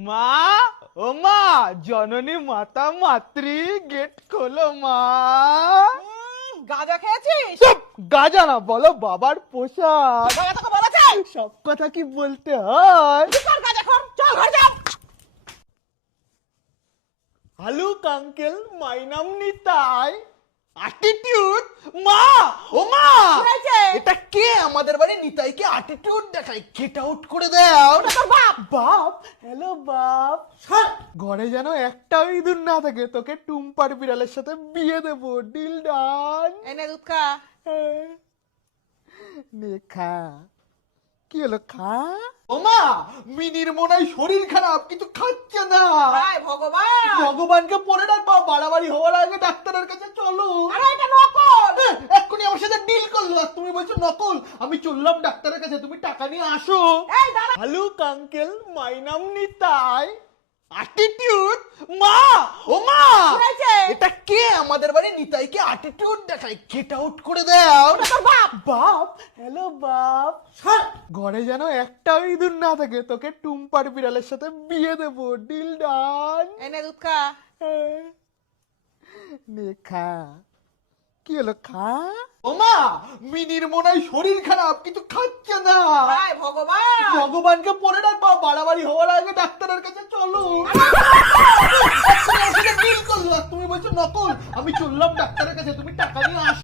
মা, ও মা, জননী মাতা মাতৃ, গেট খোলো মা। গাঁজা খেয়েছিস? চুপ! গাজা না, বলো বাবার পোশাক। বাবা তোকে বলেছে? সব কথা কি বলতে হয়? কি কর গাঁজা খোর, চল ঘর যাও। হালুক আঙ্কেল, মাই নাম নিতাই। অ্যাটিটিউড? মা, ও মা, কি হয়েছে? এটা কে আমাদের বাড়ি নিতাইকে অ্যাটিটিউড দেখায়? গেট আউট করে দাও। ওটা তোর বাপ। বাপ, হ্যালো বাপ। ঘরে যেন একটাও ইঁদুর না থাকে, তোকে টুম্পার বিড়ালের সাথে বিয়ে দেবো। Deal done. এনে দুধ খা। নে খা। কি হলো, খা। ওমা, মিনির মনে হয় শরীর খারাপ, কিছু খাচ্ছে না। হায় ভগবান। ভগবানকে পরে রাখবা, বাড়াবাড়ি হওয়ার আগে ডাক্তারের কাছে চলো। আরে এটা নকল। এক্ষুনি আমার সাথে ডিল করলো, আর তুমি বলছো নকল। আমি চললাম ডাক্তারের কাছে, তুমি টাকা নিয়ে আসো। এই দাঁড়া। হালুক আঙ্কেল, মাই নাম নিতাই। অ্যাটিটিউড? মা, ও মা, কি হয়েছে? এটা কে আমাদের বাড়ি নিতাইকে অ্যাটিটিউড দেখায়? গেট আউট করে দাও। ওটা তোর বাপ। বাপ, হ্যালো বাপ। ঘরে যেন একটাও ইঁদুর না থাকে, তোকে টুম্পার বিড়ালের সাথে বিয়ে দেবো। Deal done. এনে দুধ খা। নে খা। কি হলো, খা। ওমা, মিনির মনে হয় শরীর খারাপ, কিছু খাচ্ছে না। হায় ভগবান। ভগবানকে পরে রাখবা, বাড়াবাড়ি হওয়ার আগে ডাক্তারের কাছে চলো। এক্ষুনি আমার সাথে ডিল করলো, আর তুমি বলছো নকল। আমি চললাম ডাক্তারের কাছে, তুমি টাকা নিয়ে আসো।